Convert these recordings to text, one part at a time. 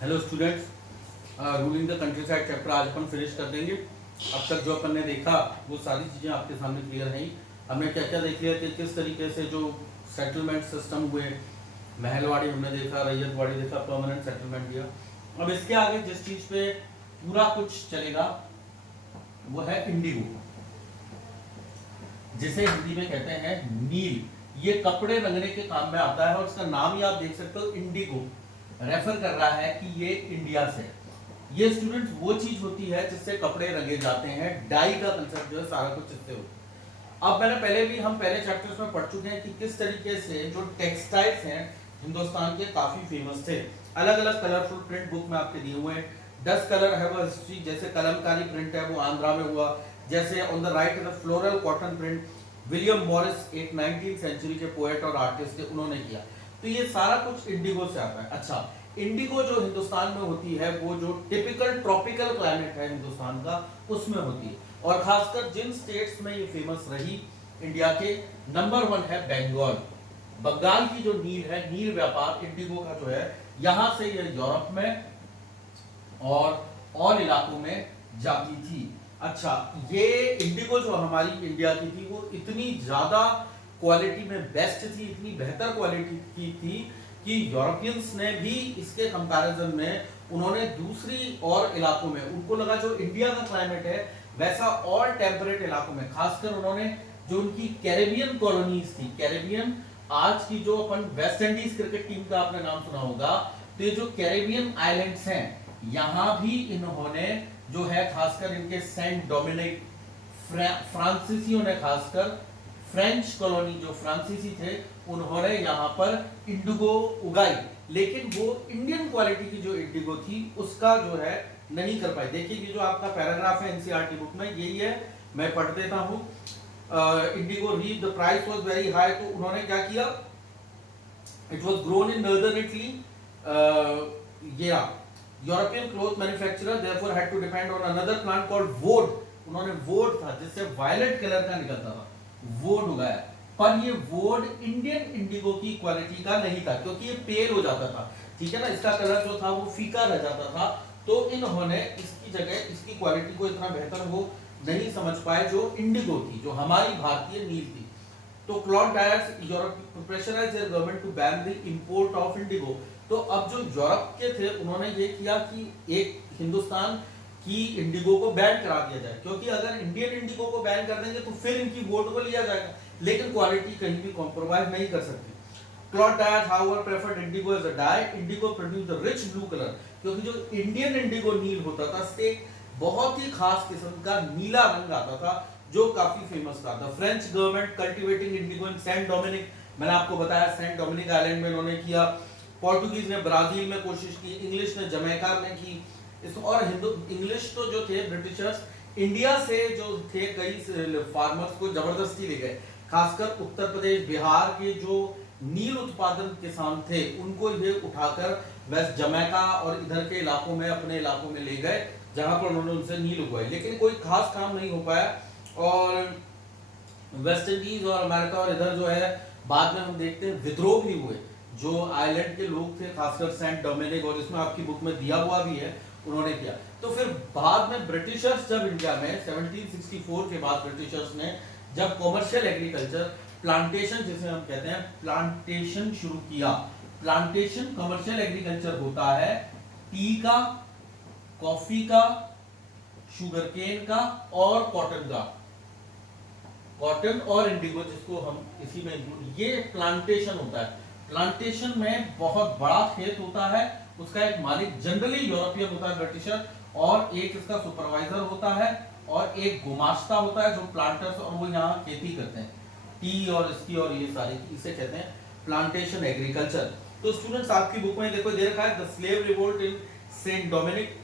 Hello students, ruling the country side chapter आज अपन finish कर देंगे। अब तक जो अपन ने देखा वो सारी चीज़ें आपके सामने क्लियर हैं। हमने क्या क्या देख लिया कि किस तरीके से जो सेटलमेंट सिस्टम हुए, महलवाड़ी हमने देखा, रैयतवाड़ी देखा, परमानेंट सेटलमेंट दिया। अब इसके आगे जिस चीज़ पे पूरा कुछ चलेगा वो है इंडिगो, जिसे हिंदी में कहते हैं नील। ये कपड़े रंगने के काम में आता है और इसका नाम ही आप देख सकते हो, इंडिगो, रेफर कर रहा है कि ये इंडिया से। ये स्टूडेंट्स वो चीज होती है जिससे कपड़े रंगे जाते हैं। डाई का कंसेप्ट जो है सारा कुछ इससे होता है। अब मैंने पहले भी हम पहले चैप्टर्स में पढ़ चुके हैं कि किस तरीके से जो टेक्सटाइल्स हैं हिंदुस्तान के काफी फेमस थे। अलग अलग कलरफुल प्रिंट बुक में आपके दिए हुए हैं। 10 कलर है वो हिस्ट्री, जैसे कलमकारी प्रिंट है वो आंध्रा में हुआ, जैसे ऑन द राइट है floral cotton print, William Morris एक 19th सेंचुरी के पोएट और आर्टिस्ट थे, उन्होंने किया। तो ये सारा कुछ इंडिगो से आता है। अच्छा, इंडिगो जो हिंदुस्तान में होती है वो जो टिपिकल ट्रॉपिकल क्लाइमेट है हिंदुस्तान का उसमें होती है, और खासकर जिन स्टेट्स में ये फेमस रही इंडिया के, नंबर 1 है बंगाल। बंगाल की जो नील है, नील व्यापार इंडिगो का जो है, यहां से ये यूरोप में और इलाकों में जाती थी। अच्छा, ये इंडिगो जो हमारी इंडिया की थी वो इतनी ज्यादा क्वालिटी में बेस्ट थी, इतनी बेहतर क्वालिटी की थी कि यूरोपियंस ने भी इसके कंपैरिजन में उन्होंने दूसरी और इलाकों में, उनको लगा जो इंडिया का क्लाइमेट है वैसा और टेम्परेट इलाकों में, खासकर उन्होंने जो उनकी कैरेबियन कॉलोनीज थी, कैरेबियन, आज की जो अपन वेस्ट इंडीज क्रिकेट टीम का आपने नाम सुना होगा, तो ये जो कैरेबियन आइलैंड्स हैं यहां भी इन्होंने जो है खासकर इनके सेंट डोमिनिक, फ्रांसीसियों ने, खासकर फ्रेंच कॉलोनी जो फ्रांसीसी थे उन्होंने यहाँ पर इंडिगो उगाई, लेकिन वो इंडियन क्वालिटी की जो इंडिगो थी उसका जो है नहीं कर पाए। देखिए ये जो आपका पैराग्राफ है एनसीईआरटी बुक में यही है, मैं पढ़ देता हूँ। Indigo rich the price was very high, तो उन्होंने क्या किया, it was grown in northern Italy, European cloth manufacturer therefore had to depend on another plant called woad. उन्होंने वोड था जिससे वायलेट कलर का निकलता था, वोड उगाया, पर ये वोड इंडियन इंडिगो की क्वालिटी का नहीं था क्योंकि ये पेल हो जाता था, ठीक है ना, इसका कलर जो था वो फीका रह जाता था। तो इन्होंने इसकी जगह इसकी क्वालिटी को इतना बेहतर वो नहीं समझ पाए जो इंडिगो थी, जो हमारी भारतीय नील थी। तो cloth dyers Europe pressurise their government to ban the import of indigo. तो अब जो यूरोप के थे उन्होंने ये किया कि एक हिंदुस्तान की इंडिगो को बैन करा दिया जाए, क्योंकि अगर इंडियन इंडिगो को बैन कर देंगे तो फिर इनकी वोट को लिया जाएगा, लेकिन क्वालिटी कहीं भी कॉम्प्रोमाइज नहीं कर सकती। Cloth dyer however preferred indigo as a dye, indigo produce a rich blue colour, क्योंकि जो इंडियन इंडिगो नील होता था इससे बहुत ही खास किस्म का नीला रंग आता था जो काफी फेमस था। The French government cultivating indigo in Saint Domingue, मैंने आपको बताया सेंट डोमिनिक आइलैंड में इन्होंने किया, पोर्टुगीज ने ब्राजील में कोशिश की, इंग्लिश ने जमैका में की, और हिंदू इंग्लिश तो जो थे ब्रिटिशर्स इंडिया से जो थे कई फार्मर्स को जबरदस्ती ले गए, खासकर उत्तर प्रदेश बिहार के जो नील उत्पादन किसान थे उनको ये उठाकर वेस्ट जमैका और इधर के इलाकों में, अपने इलाकों में ले गए जहां पर उन्होंने उनसे नील उगवाई, लेकिन कोई खास काम नहीं हो पाया। और वेस्ट इंडीज और अमेरिका और इधर जो है बाद में हम देखते हैं विद्रोह भी हुए, जो आइलैंड के लोग थे खासकर सेंट डोमिनिक, और इसमें आपकी बुक में दिया हुआ भी है, उन्होंने किया। तो फिर बाद में ब्रिटिशर्स जब इंडिया में 1764 के बाद ब्रिटिशर्स ने जब कॉमर्शियल एग्रीकल्चर, प्लांटेशन जिसे हम कहते हैं, प्लांटेशन शुरू किया। प्लांटेशन कमर्शियल एग्रीकल्चर होता है टी का, कॉफी का, शुगर केन का और कॉटन का, कॉटन और इंडिगो जिसको हम इसी में इंक्लूड, ये प्लांटेशन होता है। प्लांटेशन में बहुत बड़ा खेत होता है, उसका एक मालिक जनरली यूरोपियन होता है, ब्रिटिशर, और एक इसका सुपरवाइजर होता है और एक गुमाश्ता होता है जो प्लांटर्स, और वो यहाँ खेती करते हैं टी और इसकी और ये सारी, इसे कहते हैं प्लांटेशन एग्रीकल्चर। तो स्टूडेंट्स आपकी बुक में देखो दे रखा है the slave revolt in Saint Domingue,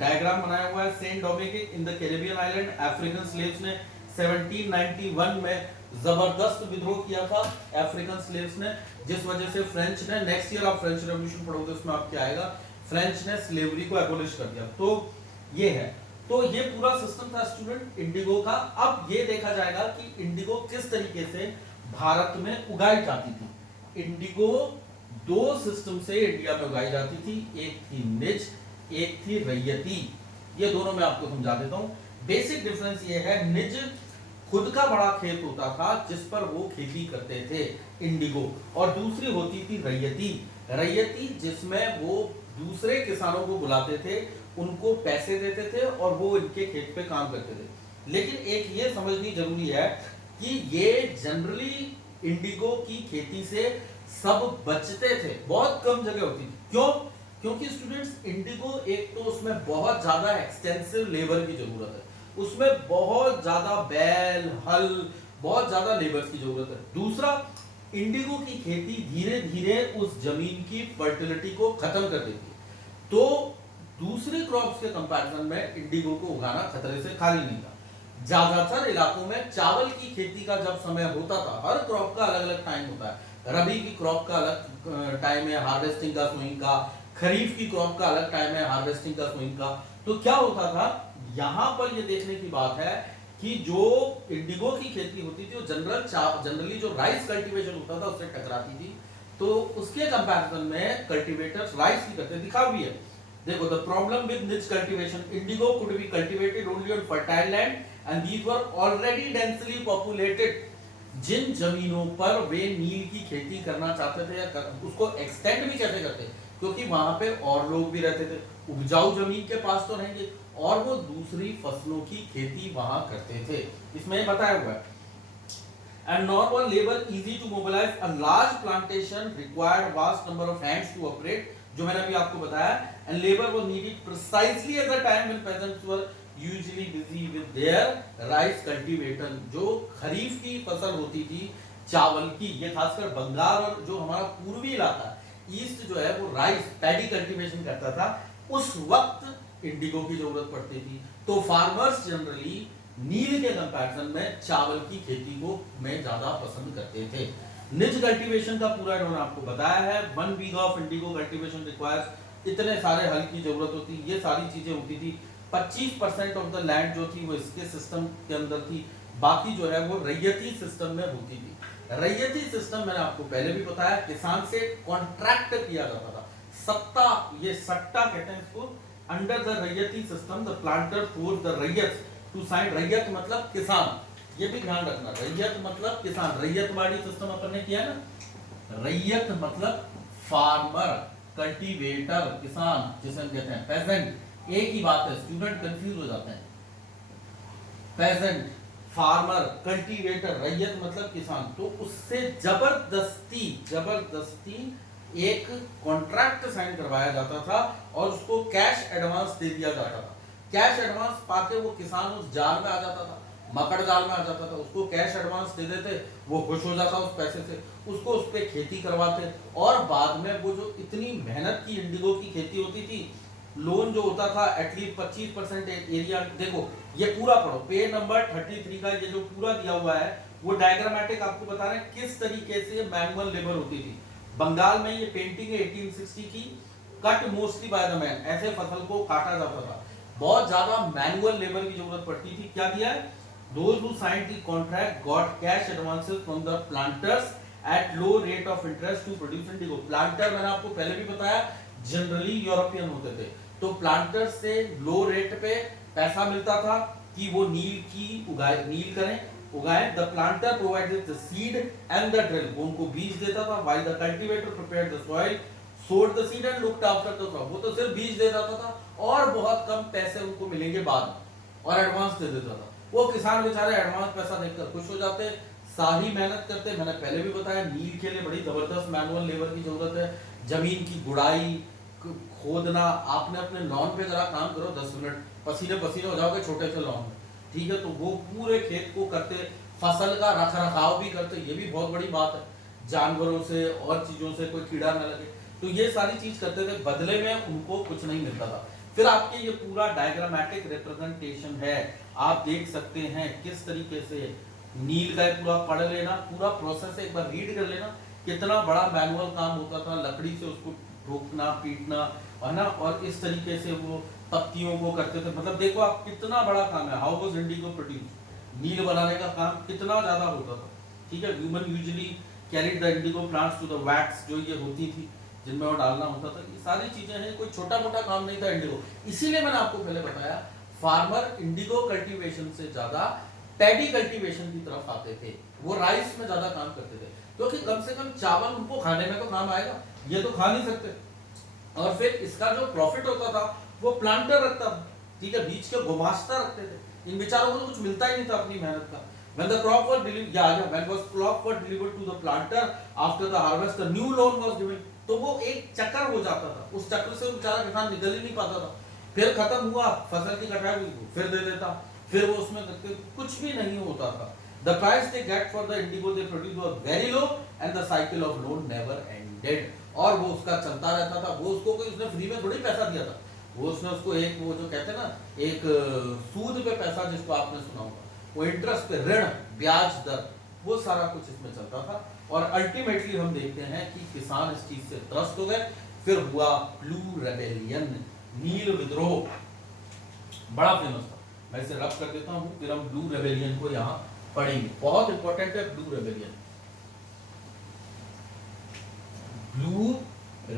diagram बनाया हुआ है, Saint Domingue in the Caribbean island, African slaves ने 1791 में जबरदस्त विद्रोह किया था अफ्रीकन स्लेव्स ने, जिस वजह से फ्रेंच ने, नेक्स्ट ईयर आप फ्रेंच रेवोल्यूशन पढ़ोगे उसमें आपके आएगा, फ्रेंच ने स्लेवरी को एबोलिश कर दिया। तो ये है, तो ये पूरा सिस्टम था स्टूडेंट इंडिगो का। अब ये देखा जाएगा कि इंडिगो किस तरीके से भारत में उगाई जाती थी। इंडिगो दो सिस्टम से इंडिया में उगाई जाती थी, एक थी निज, एक थी रैयती। ये दोनों मैं आपको समझा देता हूँ। बेसिक डिफरेंस ये है, निज खुद का बड़ा खेत होता था जिस पर वो खेती करते थे इंडिगो, और दूसरी होती थी रैयती। रैयती जिसमें वो दूसरे किसानों को बुलाते थे, उनको पैसे देते थे और वो इनके खेत पे काम करते थे। लेकिन एक ये समझनी जरूरी है कि ये जनरली इंडिगो की खेती से सब बचते थे, बहुत कम जगह होती थी। क्यों? क्योंकि स्टूडेंट्स इंडिगो एक तो उसमें बहुत ज्यादा एक्सटेंसिव लेबर की जरूरत है, उसमें बहुत ज्यादा बैल हल, बहुत ज्यादा लेबर की जरूरत है। दूसरा, इंडिगो की खेती धीरे धीरे उस जमीन की फर्टिलिटी को खत्म कर देती है, तो दूसरे क्रॉप्स के कंपैरिजन में इंडिगो को उगाना खतरे से खाली नहीं था। ज्यादातर इलाकों में चावल की खेती का जब समय होता था, हर क्रॉप का अलग अलग टाइम होता है, रबी की क्रॉप का अलग टाइम है हार्वेस्टिंग का, सोइंग का, खरीफ की क्रॉप का अलग टाइम है हार्वेस्टिंग का, सोइंग का। तो क्या होता था, यहाँ पर ये देखने की बात है कि जो इंडिगो की खेती होती थी वो जनरली जो राइस कल्टीवेशन होता था उससे टकराती थी, तो उसके कंपैरिजन में कल्टीवेटर्स राइस की करते, दिखा भी है। देखो, the problem with nij cultivation, indigo could be cultivated only on fertile land and these were already densely populated. जिन जमीनों पर वे नील की खेती करना चाहते थे या उसको एक्सटेंड भी कैसे करते, क्योंकि वहां पे और लोग भी रहते थे, उपजाऊ जमीन के पास तो रहेंगे, और वो दूसरी फसलों की खेती वहां करते थे, इसमें बताया हुआ है। And nor was labor easy to mobilize. A large plantation required vast number of hands to operate, जो मैंने अभी आपको बताया, and labor was needed precisely at the time when peasants were usually busy with their rice cultivation। जो खरीफ की फसल होती थी चावल की, ये खासकर बंगाल और जो हमारा पूर्वी इलाका ईस्ट जो है वो राइस पैडी कल्टीवेशन करता था, उस वक्त इंडिगो की जरूरत पड़ती थी। तो फार्मर्स जनरली नील के कंपैरिजन में चावल की खेती को में ज्यादा पसंद करते थे। निज कल्टीवेशन का पूरा इन्होंने आपको बताया है। 1 बीघा ऑफ इंडिगो कल्टीवेशन रिक्वायर्स, इतने सारे हल की जरूरत होती, ये सारी चीजें होती थी। 25% ऑफ द लैंड जो थी वो इसके सिस्टम के अंदर थी, बाकी जो है वो रैयती सिस्टम में होती थी। रैयती सिस्टम मैंने आपको पहले भी बताया, किसान से कॉन्ट्रैक्ट किया जाता था, सत्ता, ये सट्टा कहते हैं इसको। Under the ryoti system the planter force the ryot to sign, रैयत मतलब किसान, ये भी ध्यान रखना, रैयत मतलब किसान। रैयतवाड़ी सिस्टम अपन ने किया ना, रैयत मतलब फार्मर, कल्टीवेटर किसान जिसे हम कहते हैं, पेजेंट एक ही बात है, स्टूडेंट कंफ्यूज हो जाते हैं। पेजेंट, फार्मर, कल्टीवेटर, रैयत मतलब किसान। तो उससे जबरदस्ती एक कॉन्ट्रैक्ट साइन करवाया जाता था और उसको कैश एडवांस दे दिया जाता था। कैश एडवांस पाके वो किसान उस जाल में आ जाता था, मकड़ जाल में आ जाता था, उसको कैश एडवांस दे देते, वो खुश हो जाता उस पैसे से, उसको उस पे खेती करवाते, और बाद में वो जो इतनी मेहनत की इंडिगो की खेती होती थी, लोन जो होता था एटलीस्ट 25% एरिया। देखो ये पूरा पढ़ो, पेज नंबर 33 का ये जो पूरा दिया हुआ है वो डायग्रामेटिक आपको बता रहे हैं किस तरीके से मैनुअल लेबर होती थी। बंगाल में ये पेंटिंग है 1860 की, cut mostly by the man, ऐसे फसल को काटा जाता था, बहुत ज्यादा मैनुअल लेबर की जरूरत पड़ती थी। क्या दिया है, those who signed the contract got cash advances from the planters at low rate of interest to produce indigo। Planter मैंने आपको पहले भी बताया जनरली यूरोपियन होते थे, तो प्लांटर से लो रेट पे पैसा मिलता था कि वो नील की उगाएं। The planter provided the seed and the drill, वो उनको बीज देता था, while the cultivator prepared the soil, sowed the seed and looked after the crop। वो तो सिर्फ बीज दे देता था और बहुत कम पैसे उनको मिलेंगे बाद में, और एडवांस दे देता था। वो किसान बेचारे एडवांस पैसा देखकर खुश हो जाते, सारी मेहनत करते। मैंने पहले भी बताया नील के लिए बड़ी जबरदस्त मैनुअल लेबर की जरूरत है, जमीन की गुड़ाई, खोदना, आपने अपने लॉन पे जरा काम करो 10 मिनट, पसीने पसीने हो जाओगे छोटे से लॉन में, ठीक है। तो वो पूरे खेत को करते, फसल का रख रखाव भी करते, ये भी बहुत बड़ी बात है, जानवरों से और चीजों से कोई कीड़ा न लगे, तो ये सारी चीज करते थे, बदले में उनको कुछ नहीं मिलता था। फिर आपके ये पूरा डायग्रामेटिक रिप्रेजेंटेशन है, आप देख सकते हैं किस तरीके से नील का पूरा पढ़ लेना, पूरा प्रोसेस एक बार रीड कर लेना, कितना बड़ा मैनुअल काम होता था, लकड़ी से उसको ठोकना पीटना, है ना, और इस तरीके से वो पत्तियों को करते थे। मतलब देखो आप कितना बड़ा काम है, हाउ वाज इंडिगो प्रोड्यूस, नील बनाने का काम कितना ज्यादा होता था, ठीक है। Human usually carried the indigo plants to the vats, जो ये होती थी जिनमें वो डालना होता था, ये सारी चीजें हैं, कोई छोटा मोटा काम नहीं था इंडिगो। इसीलिए मैंने आपको पहले बताया फार्मर इंडिगो कल्टीवेशन से ज्यादा पैडी कल्टीवेशन की तरफ आते थे, वो राइस में ज्यादा काम करते थे, क्योंकि कम से कम चावल उनको खाने में तो काम आएगा, ये तो खा नहीं सकते। और फिर इसका जो प्रॉफिट होता था वो प्लांटर रखता था, ठीक है, बीच के गोमास्ता रखते थे, इन बेचारों को तो कुछ मिलता ही नहीं था अपनी मेहनत का। When the crop was delivered, when was crop was delivered to the planter after the harvest, the new loan was given, तो वो एक चक्कर हो जाता था, उस चक्कर से बेचारा किसान निकल ही नहीं पाता था। फिर खत्म हुआ, फसल की कटाई हुई, फिर दे देता, फिर वो उसमें कुछ भी नहीं होता था। The price they get for the indigo they produce was very low and the cycle of loan never ended, और वो उसका चलता रहता था, वो उसको कोई उसने फ्री में थोड़ी पैसा दिया था, वो उसने उसको एक वो जो कहते हैं ना एक सूद पे पैसा, जिसको आपने सुना होगा, वो इंटरेस्ट पे ऋण ब्याज दर, वो सारा कुछ इसमें चलता था। और अल्टीमेटली हम देखते हैं कि किसान इस चीज से त्रस्त हो गए। फिर हुआ ब्लू रेबेलियन, नील विद्रोह, बड़ा फेमस था। मैं इसे रब कर देता हूं, फिर हम ब्लू रेबेलियन को यहाँ पढ़ेंगे, बहुत इंपॉर्टेंट है ब्लू रेबेलियन। ब्लू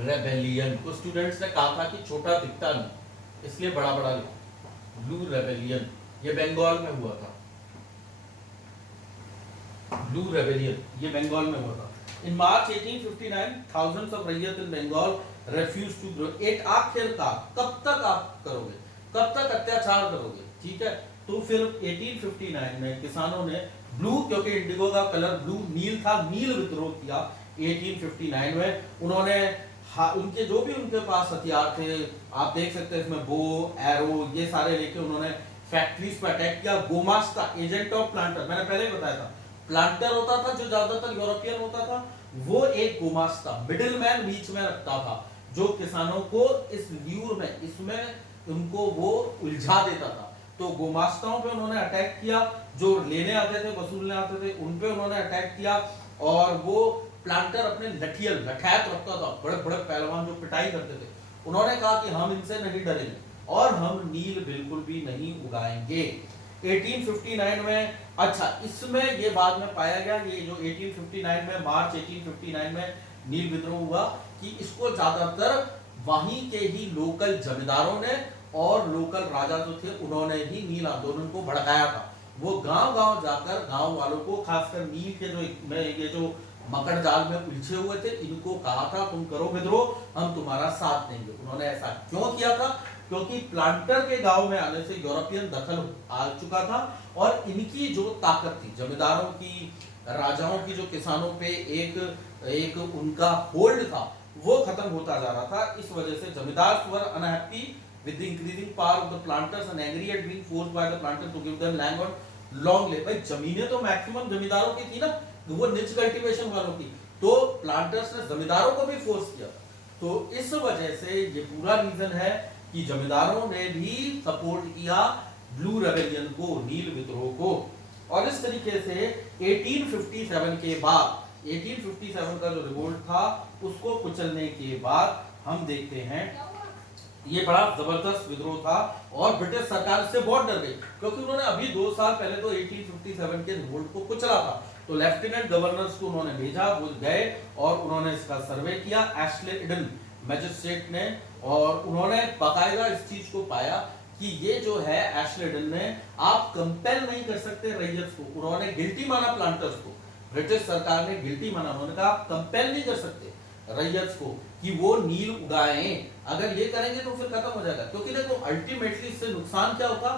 रेबेलियन को स्टूडेंट्स ने कहा था कि छोटा दिखता नहीं, इसलिए बड़ा बड़ा लिखा। ब्लू रेबेलियन ये बंगाल में हुआ था, ब्लू रेबेलियन ये बंगाल में हुआ था। इन मार्च 1859 thousands of रैयत इन बंगाल refused to grow। एक आखिरकार कब तक आप करोगे, कब तक अत्याचार करोगे, ठीक है। तो फिर 1859 में किसानों ने ब्लू, क्योंकि इंडिगो का कलर ब्लू नील था, नील विद्रोह किया 1859 में। उन्होंने उनके जो भी उनके पास हथियार थे, आप देख सकते हैं इसमें बो, एरो, ये सारे लेके उन्होंने फैक्ट्रीज पर अटैक किया। गोमास्ता एजेंट ऑफ प्लांटर, मैंने पहले ही बताया था, प्लांटर होता था जो ज्यादातर यूरोपियन होता था, वो एक गोमास्ता मिडिल मैन बीच में रखता था, जो किसानों को इस ल्यूर में, इसमें उनको वो उलझा देता था। तो गोमास्ताओं पे उन्होंने अटैक किया, जो लेने आते थे, वसूलने आते थे, उन पे उन्होंने अटैक किया। और वो प्लांटर अपने लठियल लठैत रखता था, बड़े बड़े पहलवान जो पिटाई करते थे, उन्होंने कहा कि हम इनसे नहीं डरेंगे और हम नील बिल्कुल भी नहीं उगाएंगे। 1859 में, अच्छा इसमें ये बाद में पाया गया, ये जो 1859 में मार्च 1859 में नील विद्रोह हुआ, कि इसको ज्यादातर वहीं के ही लोकल जमींदारों ने और लोकल राजा जो थे उन्होंने ही नील आंदोलन को भड़काया था। वो गांव-गांव जाकर गांव वालों को, खासकर नील के जो ये जो मकर जाल में उलझे हुए थे, इनको कहा था तुम करो विद्रोह, हम तुम्हारा साथ देंगे। उन्होंने ऐसा क्यों किया था? क्योंकि प्लांटर के गांव में आने से यूरोपियन दखल आ चुका था और इनकी जो ताकत थी, जमींदारों की, राजाओं की, जो किसानों पे एक उनका होल्ड था, वो खत्म होता जा रहा था। इस वजह से जमींदार वर unhappy with the increasing power of the planters and angry at being forced by the planters to give them land on long lay। भाई जमीनें तो मैक्सिमम जमींदारों की थी ना, वो निच कल्टीवेशन वालों की, तो प्लांटर्स ने जमींदारों को भी फोर्स किया। तो इस वजह से ये पूरा रीजन है कि जमींदारों ने भी सपोर्ट किया ब्लू रेबेलियन को, नील विद्रोह को। और इस तरीके से 1857 के बाद, 1857 का जो रिवोल्ट था उसको कुचलने के बाद हम देखते हैं ये बड़ा जबरदस्त विद्रोह था और ब्रिटिश सरकार इससे बहुत डर गई, क्योंकि उन्होंने अभी 2 साल पहले तो 1857 के रिवोल्ट को कुचला था। तो लेफ्टिनेंट गवर्नर्स को उन्होंने भेजा, वो गए और उन्होंने इसका सर्वे किया, एशले इडन मैजिस्ट्रेट ने, और उन्होंने बाकायदा इस चीज को पाया कि ये जो है एशले इडन ने, आप कंपेल नहीं कर सकते रैयत को, उन्होंने गिल्टी माना प्लांटर्स को, ब्रिटिश सरकार ने गिल्टी माना, उन्होंने कहा आप कंपेल नहीं कर सकते रैयत को कि वो नील उगाएं, अगर ये करेंगे तो फिर खत्म हो जाएगा। क्योंकि देखो अल्टीमेटली इससे नुकसान क्या होगा,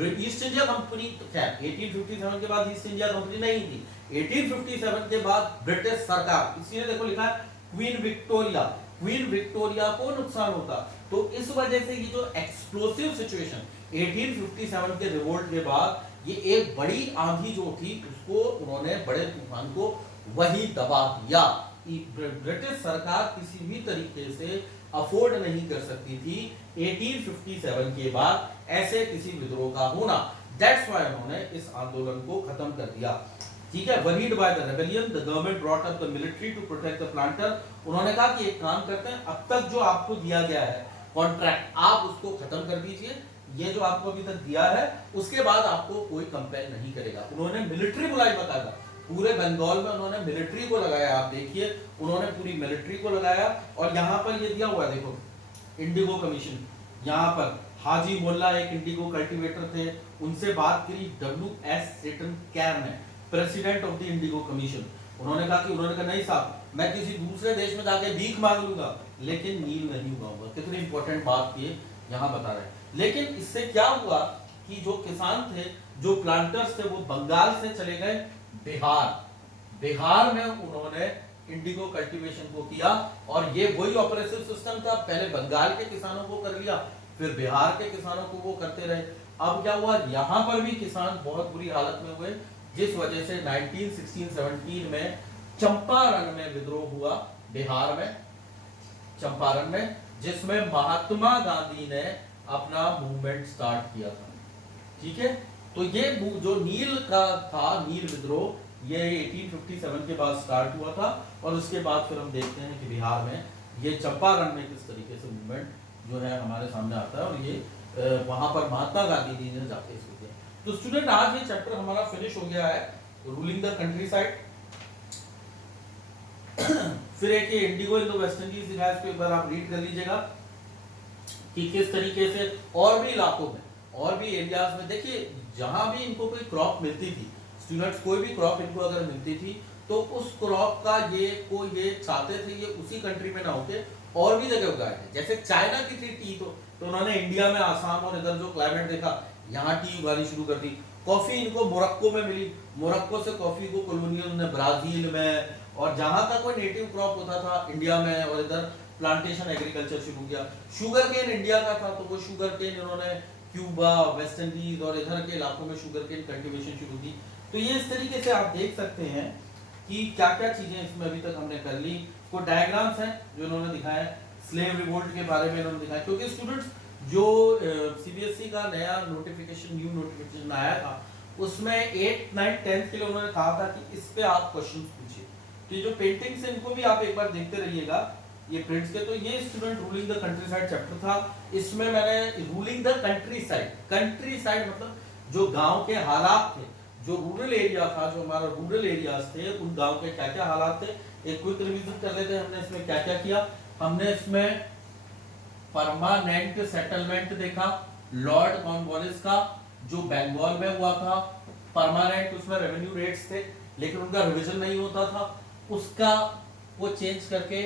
ईस्ट इंडिया कंपनी, तो खैर 1857 के बाद ईस्ट इंडिया कंपनी नहीं थी, 1857 के बाद ब्रिटिश सरकार, इसलिए देखो लिखा है क्वीन विक्टोरिया, क्वीन विक्टोरिया को नुकसान होता। तो इस वजह से ये जो एक्सप्लोसिव सिचुएशन 1857 के रिवोल्ट के बाद, ये एक बड़ी आंधी जो थी उसको उन्होंने, बड़े तूफान को वही दबा दिया। ब्रिटिश सरकार किसी भी तरीके से अफोर्ड नहीं कर सकती थी 1857 के बाद ऐसे किसी विद्रोह का होना। दैट्स व्हाई उन्होंने इस आंदोलन को खत्म कर दिया, ठीक है। Worried by the rebellion the government brought up the military to protect the planter. उन्होंने कहा कि एक काम करते हैं, अब तक जो आपको दिया गया है कॉन्ट्रैक्ट, आप उसको खत्म कर दीजिए, ये जो आपको अभी तक दिया है उसके बाद आपको कोई कंपेल नहीं करेगा। उन्होंने मिलिट्री बुलाई बकायदा, पूरे बंगाल में उन्होंने मिलिट्री को लगाया, आप देखिए उन्होंने पूरी मिलिट्री को लगाया। और यहाँ पर ये दिया हुआ है देखो, इंडिगो कमीशन, यहाँ पर हाजी मोल्ला एक इंडिगो कल्टीवेटर थे, उनसे बात करी WS सेटन कैर ने, president of the Indigo commission. उन्होंने कहा नहीं साहब, मैं किसी दूसरे देश में जाके भीख मांग लूंगा लेकिन नील नहीं उगाऊंगा। कितनी इंपॉर्टेंट बात ये यहाँ बता रहे हैं। लेकिन इससे क्या हुआ कि जो किसान थे, जो प्लांटर्स थे, वो बंगाल से चले गए बिहार में उन्होंने इंडिगो कल्टीवेशन को किया। और ये वही ऑपरेसिव सिस्टम था, पहले बंगाल के किसानों को कर लिया, फिर बिहार के किसानों को वो करते रहे। अब क्या हुआ, यहाँ पर भी किसान बहुत बुरी हालत में हुए, जिस वजह से 1916-17 में चंपारण में विद्रोह हुआ, बिहार में चंपारण में, जिसमें महात्मा गांधी ने अपना मूवमेंट स्टार्ट किया था। ठीक है, तो ये जो नील का था, नील विद्रोह, ये 1857 के बाद स्टार्ट हुआ था। और उसके बाद फिर हम देखते हैं कि बिहार में ये चंपारण में किस तरीके से मूवमेंट जो है हमारे सामने आता है, और ये वहां पर महात्मा गांधी जी ने जाके इसको किया। तो स्टूडेंट, आज ये चैप्टर हमारा फिनिश हो गया है, रूलिंग द कंट्री साइड। फिर एक ये Indigo in the West Indies दिखा, इसको एक बार आप रीड कर लीजिएगा कि किस तरीके से और भी इलाकों में, और भी एरियाज में, देखिए जहां भी इनको कोई क्रॉप मिलती थी, स्टूडेंट्स कोई भी क्रॉप इनको अगर मिलती थी, तो उस क्रॉप का ये चाहते थे ये उसी कंट्री में ना होके और भी जगह उगाए थे। जैसे चाइना की थी टी, तो उन्होंने इंडिया में आसाम और इधर जो क्लाइमेट देखा, यहाँ टी उगानी शुरू कर दी। कॉफी इनको मोरक्को में मिली, मोरक्को से कॉफी को कॉलोनियल ने ब्राजील में, और जहां तक कोई नेटिव क्रॉप होता था इंडिया में, और इधर प्लांटेशन एग्रीकल्चर शुरू किया। शुगर केन इंडिया का था, तो वो शुगर केन इन्होंने क्यूबा, वेस्ट इंडीज और इधर के इलाकों में शुगर केन कल्टीवेशन शुरू की। तो ये इस तरीके से आप देख सकते हैं कि क्या क्या चीजें इसमें अभी तक हमने कर ली। कोई डायग्राम्स हैं जो इन्होंने दिखाया, स्लेव रिवोल्ट के बारे में इन्होंने दिखाया, क्योंकि स्टूडेंट्स जो सीबीएसई का नया नोटिफिकेशन, न्यू नोटिफिकेशन आया था, उसमें 8, 9, 10th के लिए उन्होंने कहा था कि इस पे आप क्वेश्चन पूछिए। तो ये जो पेंटिंग्स हैं इनको भी आप एक बार देखते रहिएगा, ये प्रिंट्स के। तो ये student ruling the country side chapter था, इसमें मैंने रूलिंग द कंट्री साइड मतलब जो गांव के हालात थे, जो रूरल एरिया था, जो हमारा रूरल एरियाज थे, उन गांव के क्या क्या हालात थे, एक क्विक रिवीजन कर लेते हैं। हमने इसमें क्या क्या किया। हमने इसमें परमानेंट सेटलमेंट देखा, लॉर्ड कॉर्नवालिस का, जो बंगाल में हुआ था, परमानेंट, उसमें रेवेन्यू रेट्स थे लेकिन उनका रिवीजन नहीं होता था, उसका वो चेंज करके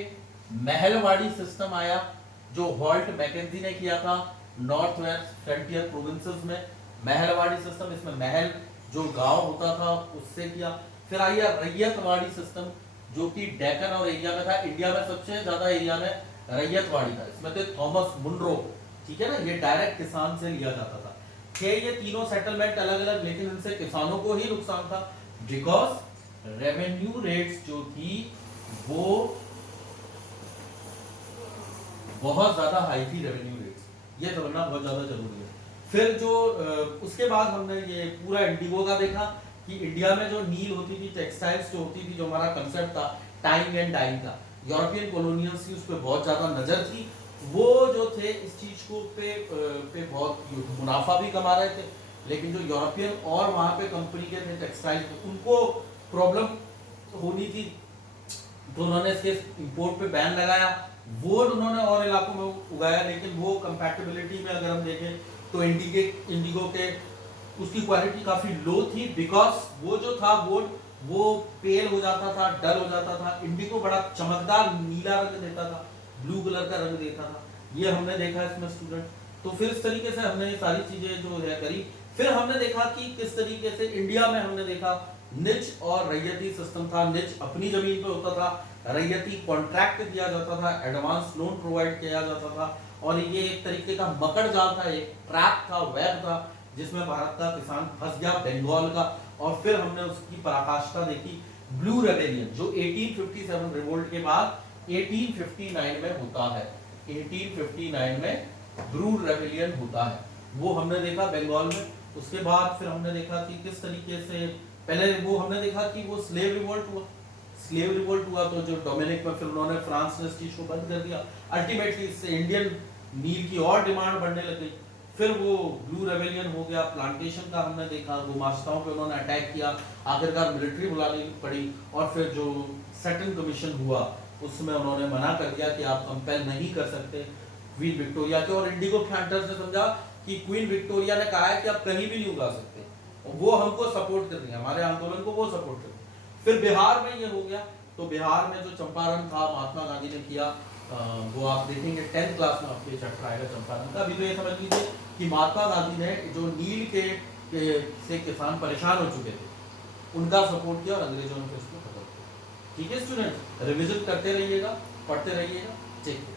महलवाड़ी सिस्टम आया, जो हॉल्ट मैकेंजी ने किया था नॉर्थ वेस्ट फ्रंटियर प्रोविंसेस में। महलवाड़ी सिस्टम, इसमें महल जो गांव होता था उससे किया। फिर आया रैयतवाड़ी सिस्टम, जो कि डेक्कन और एरिया में था। इंडिया में सबसे ज्यादा एरिया में रैयतवाड़ी था, इसमें थे थॉमस मुनरो, ठीक है ना, ये डायरेक्ट किसान से लिया जाता था। थे ये तीनों सेटलमेंट अलग अलग, लेकिन इनसे किसानों को ही नुकसान था, बिकॉज रेवेन्यू रेट्स जो थी वो बहुत ज्यादा हाई थी, रेवेन्यू रेट्स, ये समझना बहुत ज्यादा जरूरी है। फिर जो उसके बाद हमने ये पूरा इंडिगो का देखा कि इंडिया में जो नील होती थी, टेक्सटाइल्स जो होती थी, जो हमारा कंसेप्ट था टाइम एंड डाइंग का, यूरोपियन कॉलोनियल्स की उस पर बहुत ज्यादा नजर थी। वो जो थे इस चीज को पे बहुत मुनाफा भी कमा रहे थे, लेकिन जो यूरोपियन और वहां पे कंपनी के थे टेक्सटाइल, उनको प्रॉब्लम होनी थी, तो उन्होंने इसके इंपोर्ट पे बैन लगाया। वुड उन्होंने और इलाकों में उगाया, लेकिन वो कंपैटिबिलिटी में अगर हम देखें तो इंडिगो के उसकी क्वालिटी काफी लो थी, बिकॉज वो जो था वुड वो पेल हो जाता था, डल हो जाता था। इंडिगो बड़ा चमकदार नीला रंग देता था, ब्लू कलर का रंग देता था, ये हमने देखा इसमें स्टूडेंट। तो फिर इस तरीके से हमने ये सारी चीजें जो है करी। फिर हमने देखा कि किस तरीके से इंडिया में हमने देखा निच और रैयती सिस्टम था। निच अपनी जमीन पे होता था, रैयती कॉन्ट्रैक्ट दिया जाता था, एडवांस लोन प्रोवाइड किया जाता था, और ये एक तरीके का मकड़ जाल था, एक ट्रैप था, वेब था, जिसमें भारत का किसान फंस गया, बंगाल का। और फिर हमने उसकी पराकाष्ठा देखी, ब्लू रेबेलियन, जो 1857 रिवोल्ट के बाद 1859 में होता है, 1859 में ब्रू रेबेलियन होता है, वो हमने देखा बंगाल में। उसके बाद फिर हमने देखा कि किस तरीके से पहले वो हमने देखा कि वो स्लेव रिवोल्ट हुआ, तो जो डोमिनिक में फिर उन्होंने फ्रांस ने इस चीज को बंद कर दिया। अल्टीमेटली इससे इंडियन नील की और डिमांड बढ़ने लग गई। फिर वो ब्लू रेवेलियन हो गया, प्लांटेशन का हमने देखा, गुमास्ताओं पे उन्होंने अटैक किया, आखिरकार मिलिट्री बुलानी पड़ी, और फिर जो सेटन कमीशन हुआ उसमें उन्होंने मना कर दिया कि आप कंपेल नहीं कर सकते क्वीन विक्टोरिया के, और इंडिगो प्लांटर्स ने समझा कि क्वीन विक्टोरिया ने कहा है कि आप कहीं भी नहीं उगा सकते, और वो हमको सपोर्ट कर रही है, हमारे आंदोलन को वो सपोर्ट कर रही है। फिर बिहार में ये हो गया, तो बिहार में जो चंपारण था महात्मा गांधी ने किया, वो आप देखेंगे 10th क्लास में आपके चैप्टर आएगा चंपारण का। अभी तो ये समझ लीजिए कि महात्मा गांधी ने जो नील से किसान परेशान हो चुके थे उनका सपोर्ट किया, और अंग्रेजों ने फिर इसको खत्म किया। ठीक है स्टूडेंट, रिविजन करते रहिएगा, पढ़ते रहिएगा, ठीक है।